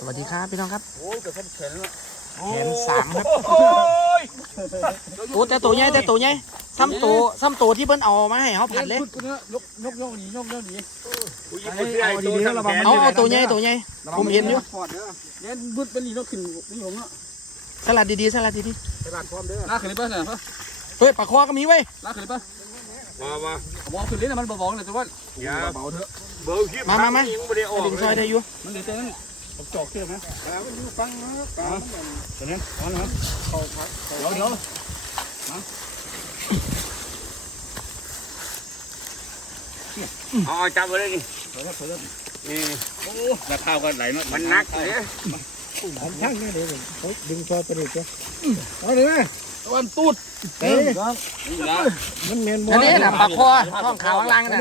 สวัสดีครับพี่น้องครับโอ้ยกับท่านแขนแล้วแขนสามครับโอ้ยโอ้แต่ตัวใหญ่แต่ตัวใหญ่ซ้ำตัวซ้ำตัวที่เพิ่นเอามาให้เขาผัดเลยยกยกยกยกหนียกยกหนีเอาดีๆแล้วระวังเอาเอาตัวใหญ่ตัวใหญ่ผมเห็นอยู่เนี่ยบึ้ดเป็นนี่ยกขึ้นนี่ผมเนาะสลัดดีๆสลัดดีไปบ้านพร้อมเด้อลากขึ้นเลยป่ะเนี่ยป่ะๆเฮ้ยปลาคอก็มีเว้ยลากขึ้นเลยป่ะมามาบอกขึ้นเลยนะมันบอกเลยแต่ว่าอย่าเบาเถอะเบอร์คลิป มามามายังไม่ได้ออกดึงซอยได้อยู่มันเดือดเต้นผมจอกเชื่อไหมมันอยู่ฟังนะปลาเดี๋ยวนี้เอาละครับเดี๋ยวเดี๋ยวเอาเอาจับไว้เลยนี่เดี๋ยวเดี๋ยวนี่โอ้ราคาก็ไหลเนาะมันหนักเลยช่างนี่เดี๋ยวผมดึงซอยไปเลยจ้ะเอาเลยไหมตะวันตูดเฮ้ยนี่ละมันเมียนอันนี้น่ะปลาคอท้องขาวข้างล่างน่ะ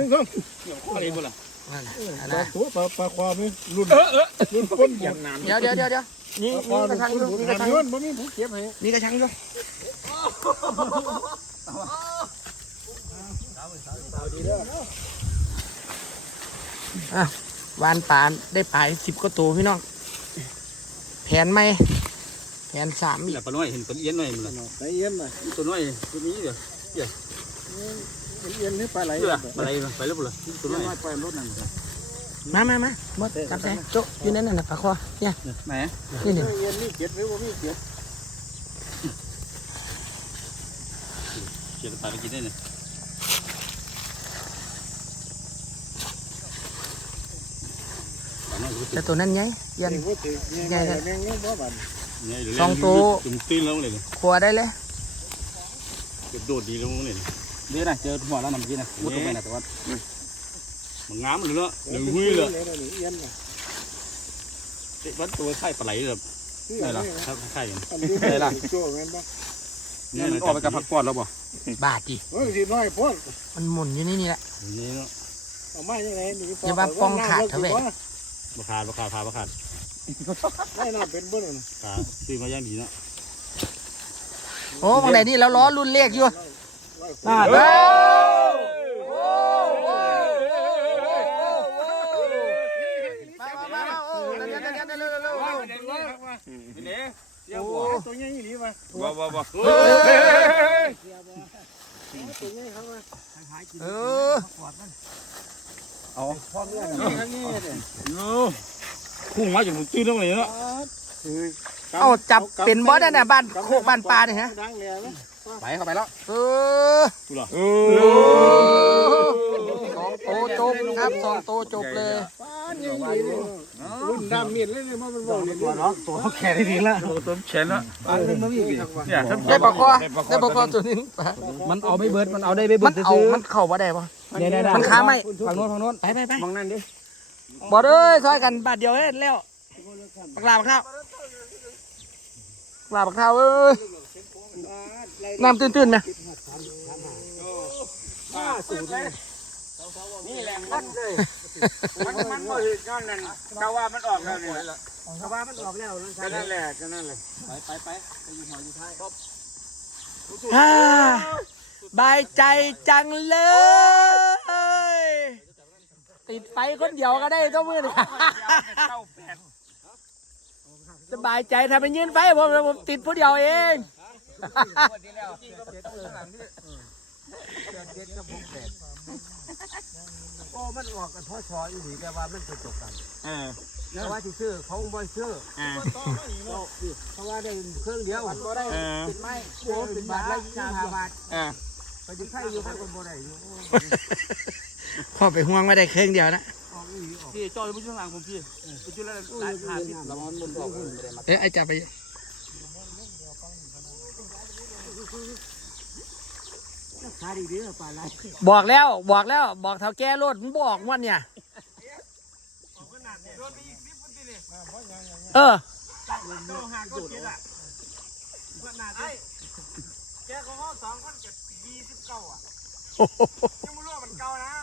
ดึงเข้าเกี่ยวข้ออะไรบ่ล่ะอันปลานั้นตัวปลาปลาความนี่รุ่นเออเออรุ่นก้นหมดเดี๋ยวเดี๋ยวเดี๋ยวเดี๋ยวนี่ปลานี่กระชังอยู่รุ่นนี่กระชังอรุ่ยู่นบ่มีผู้เก็บให้นี่กระชังอยู่อะวานปานได้ปลายสิบก็ตัวพี่น้องแผนไหมแผนสามอีนี่กแหละปลาน้อยเห็นปลาเอี้ยนหน่อยมันละไหลเย็นน่ะตัวน้อยตัวนี้เดี๋ยว เย็นนี่ปลาไหลเดี๋ยวปลาอะไรไปแล้วบ่ล่ะตัวน้อยไปรถนั่นมามามาหมดจับแซ่โจ๊ะอยู่นั่นน่ะปลาคอเนี่ยไหนนี่นี่เย็นนี่เก็บหรือว่ามีเก็บเกี่ยวกับปลาไปกินได้เนี่ยแต่ตัวนั้นไงยันนี่ว่าถือใหญ่ๆแม่งนี่บ่บันจุ่มตื้นแล้วเลยครัวได้เลยเก็บโดดดีแล้วเลย เดี๋ยวนะเจอหัวแล้วนำกินนะมุดลงไปนะแต่ว่ามันงามเลยเนาะหนึ่งหุ้ยเลยเย็นน่ะวัดตัวไข่ปลาไหลเลยได้ละครับไข่อันนี้โจ้แม่นบ่นี่มันออกไปกับผักปอดแล้วบ่บาทดิเฮ้ยสิน้อยพ่นมันหมุนอยู่นี่นี่แหละนี่เนาะเอามาจังไดนี่อย่าว่าป้องขาดเถอะเว้ยราคาราคาพาราคาได้น่าเป็นบ่นั่นขาซื้อมาย่างดีเนาะโอ้บางไหนนี่แล้วล้อรุ่นเลขอยู่ อ่าเฮ้ยมามามาโอ้เดี๋ยวเดี๋ยวเดี๋ยวเดี๋ยวเดี๋ยวเดี๋ยวนี่เด้โอ้ตัวใหญ่อีหลีว่ะว้าวว้าวว้าวเฮ้ยตัวใหญ่ครับว่าเออพ่อเมียนี่ครับนี่เด้พุ่งมาจนตื้นลงเลยเนาะคือเอาจับเป็นบอสน่ะบ้านโคกบ้านปลาเนี่ยฮะดังแล้วนะ ไปเข้าไปแล้วเออดูหรอโอ้สองโตจบครับสองโตจบเลยป้านใหญ่อีหลีรุ่นดำมีดเลยเนี่ยมันบ่นี่ตัวเนาะตัวแข็งดีละตัวแขนเนาะปานมันบ่มีครับว่าเนี่ยได้ปลาคอได้ปลาคอตัวหนึงมันเอาไม่เบิดมันเอาได้ไม่เบิมัดนเอามันเข้าบ่ได้ปะได้มันค้าไหมฝั่งโน้นฝั่งโน้นไปไปไปมองนั่นดิบอดเอ้ยซอยกันบาทเดียวเฮ็ดแล้วปักลาปักข้าวปักลาปักข้าวเอ้ย น้ำตื้นๆไหมนี่แหละมันเลย มันมันก็คือย้อนนั่นกะว่ามันออกแล้วนี่แหละกระบะมันออกแล้วก็นั่นแหละก็นั่นแหละไปไปไปไปอยู่หออยู่ท้ายฮ่าบายใจจังเลย ติดไฟคนเดียวก็ได้ก็มือนี่เข้าแปดสบายใจถ้าไปยืนไฟผมผมติดผู้เดียวเอง โอ้มันออกกันพ่อชออีหลีแต่ว่ามันจะจบกันเออแต่ว่าที่ซื้อเขาบ่ซื้ออ่าเพราะว่าได้เครื่องเดียวบ่ได้เป็นไม้โอ้เป็นบาทละยี่สิบบาทอ่าไปจะใช้อยู่ข้างบนบ่ได้อยู่พ่อไปห่วงไม่ได้เครื่องเดียวนะพี่จอยผู้ช่วยหลังผมพี่ผู้ช่วยแล้วหลายผ่านพี่เอ๊ะไอจับไป ขายดีดีปลาไหลบอกแล้วบอกแล้วบอกเท่าแก่รถมันบอกวันเนี่ยเออแกของเขาสองคนกับยี่สิบเก้าอะยังไม่รู้ว่ามันเก่านะ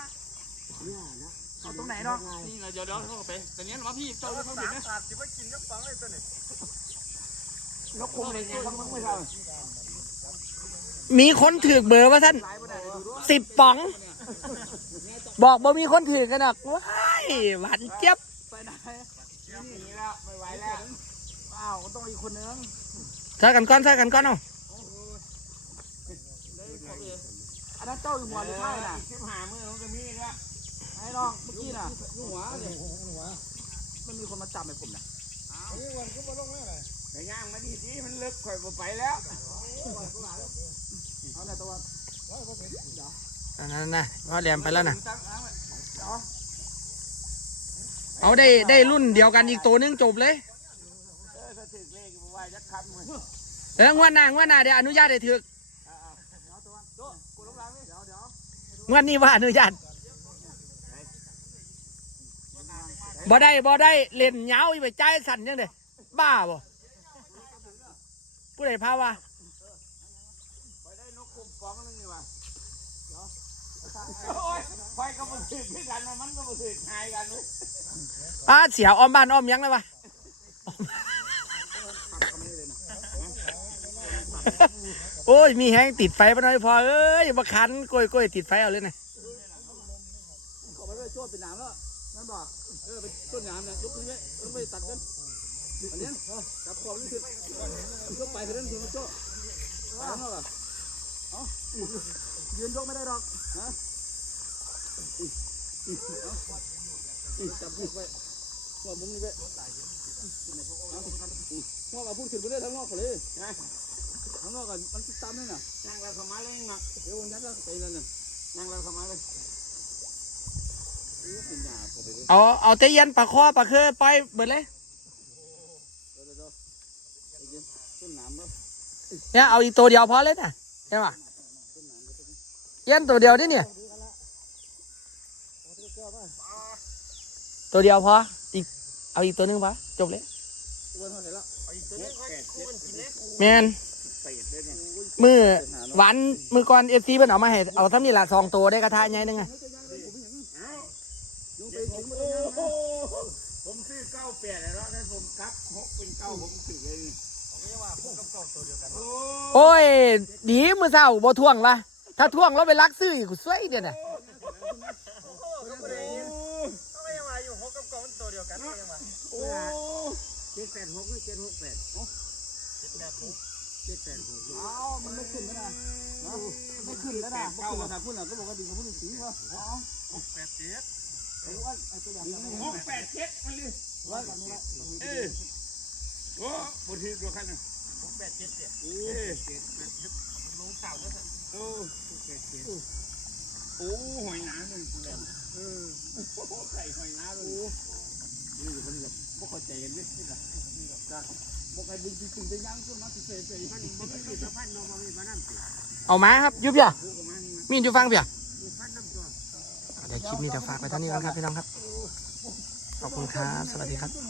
เอาตรงไหนเนาะนี่เดี๋ยวเดี๋ยวเข้าไปแต่เนี้ยมาพี่จอยเข้าไปนะขาดสิว่ากินกับฟังเลยตัวนี้มี มีคนถือเบอร์ว่าท่านสิบป๋อง บอกบ่มีคนถือกันหรอกว้ายหวานเจี๊ยบเนีแล้วไม่ไหวแล้วอ้าวต้องอีกคนนึงใส่กันก้อนใส่กันก้อนเอาอันนั้นเจ้าอยู่หัวหรือท้ายน่ะชิบหามือมันก็มีแล้วไอ้น้องเมื่อกี้น่ะหัวเนี่ยไม่มีคนมาจับให้ผมนะ แต่ย่างมาดีดีมันลึกข่อยบ่ไปแล้วเอาแต่ตัวอันนั้นนะว่าแหลมไปแล้วนะเอาได้ได้รุ่นเดียวกันอีกตัวนึงจบเลยเอองวดหน้างวดหน้าเดี๋ยวอนุญาตให้ถึกเดี๋ยวตัวตัวกูลงล้างนี่เดี๋ยวเดี๋ยวงวดนี้ว่าอนุญาตบ่ได้บ่ได้เล่นเหงาอีไปใจสั่นยังเด้บ้าบ่ ผู้ใดพาว่าไปได้นกคุมฟองนึงนี่ว่ะโอ้ยไฟก็บ่ถึกคือกันนะมันก็บ่ถึกหายกันเลยป้าเสียอ้อมบ้านอ้อมหยังเลยวะโอ้ยมีแห้งติดไฟปะหน่อยพอเอ้ยมาคันกล้วยกล้วยติดไฟเอาเลยนะขอไปเลยโจ้เป็นน้ำแล้วนั่นบอกเออเป็นต้นน้ำเนี่ยยกขึ้นไว้ต้องไปตัดกัน อันนี้จับความรู้สึกยกไปเท่านั้นถึงโจ้ไปข้างนอกอะเอายืนยกไม่ได้หรอกฮะจับพูดไว้หัวมุ้งนี่ไว้หัวมาพูดขึ้นไปเรื่อยทั้งนอกเลยทั้งนอกกันมันติดตามเลยน่ะนั่งเข้ามาเลยนะเดี๋ยววันนั้เราไปนั่นน่ะนั่งเข้ามาเลยเลยเอาเอาเตยันปลาคอปลาเคยปเบิดเลย เดี๋ยวเดี๋ยวเดี๋ยวไอ้เจ้าต้นน้ำเนาะ เนี่ยเอาอีกตัวเดียวพอเลยนะใช่ปะเยันตัวเดียวนี่เนี่ย ตัวเดียวพออีกเอาอีกตัวนึงพอจบเลยแมนมือหวานมือก่อนเอฟซีเพิ่นเอามาให้เอาทั้งนี้ละสองตัวได้กระทะใหญ่นึงไงผมซื้อเก้าแปดแล้วนะผมกลับหกเป็นเก้าผมถือเลย โอ้ยดีมือเศร้าบ่ท่วงละถ้าท่วงแล้วไปลักซื้ออีกกูสวยเดี๋ยวน่ะโอ้เจ็ดแปดหกหรือเจ็ดหกแปดเจ็ดแปดหกเจ็ดแปดหกอ้าวมันไม่ขึ้นแล้วนะไม่ขึ้นแล้วนะไม่ขึ้นแล้วนะพูดน่ะก็บอกว่าดีกับพูดสีวะหกแปดเจ็ดไอ้ว่าไอ้ตัวอย่างนี้หกแปดเจ็ดมันเลยว่ากันเออโอ้ บถือตัวขันนะหกแปดเจ็ดเนี่ยเออลงเสาแล้วโอ้โอ้หอยน้ำเลยกูแล้วเออโอ้ไข่หอยน้ำเลยนี่อยู่มันแบบพวกเข้าใจกันเนี่ยนี่แหละจากพวกไอ้บุญจริงๆไปย่างจนมาติดเฉยๆมันมันไม่มีสะพานนอนมามีมานั่งติดเอามาครับยุบย่ะกูกับมันนี่มีนอยู่ฟังเปียมีพันน้ำตัวเดี๋ยวคลิปนี้จะฝากไว้เท่านี้ก่อนครับพี่น้องครับ ขอบคุณครับ สวัสดีครับ